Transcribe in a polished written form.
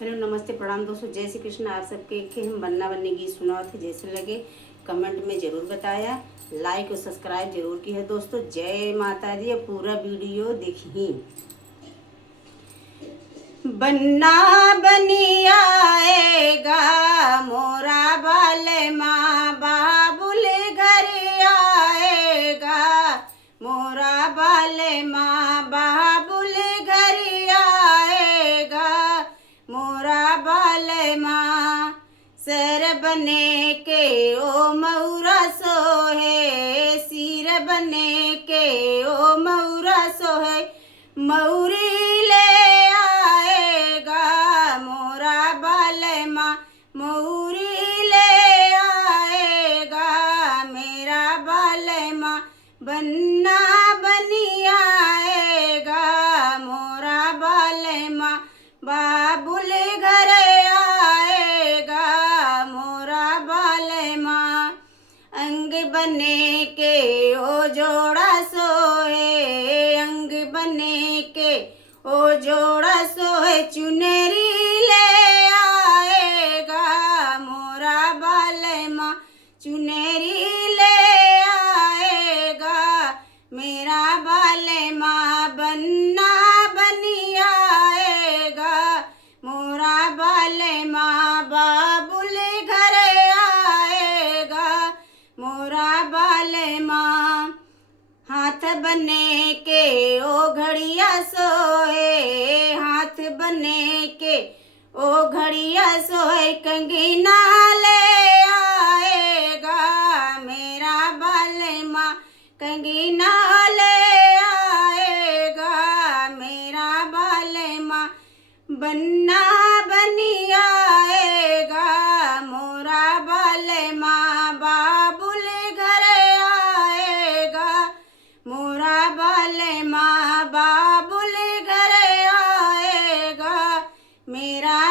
Hello नमस्ते प्रणाम दोस्तों, जय श्री कृष्ण। आप सबके के हम बन्ना बन्नी गीत सुना थे, जैसे लगे कमेंट में ज़रूर बताया, लाइक और सब्सक्राइब जरूर की है दोस्तों। जय माता दी। पूरा वीडियो देखिए। बन्ना बनी आएगा मोरा बाल माँ बाबुल घर आएगा, मोरा बाल माँ बाबुल घर आएगा, मोरा बाल माँ सर बने के ओ मऊरा सोहे, सिर बने के ओ मऊरा सोहे, मऊरी ले आएगा मोरा बाल माँ, मऊरी ले आएगा मेरा बाल माँ, बन्ना बनी आएगा मोरा बाल माँ, बाबुल घर आएगा मोरा बाल माँ, अंग बने के ओ जोड़ा सोए, अंग बने के ओ जोड़ा सोए, चुनरी ले आएगा मोरा बाल माँ, चुनरी ले आएगा मेरा बाल माँ, बन्ना बनी आएगा मोरा बाल माँ, बाबुल घर आएगा मोरा बाल माँ, हाथ बने के ओ घड़िया सोए, हाथ बने के ओ घड़िया सोए, कंगना ले आएगा मेरा बाल माँ, कंगना ले आएगा मेरा बाल माँ, बन्ना बनी आएगा मोरा बाल माँ, बाबुल घर आएगा मोरा बाल माँ, बाबुल घर आएगा मेरा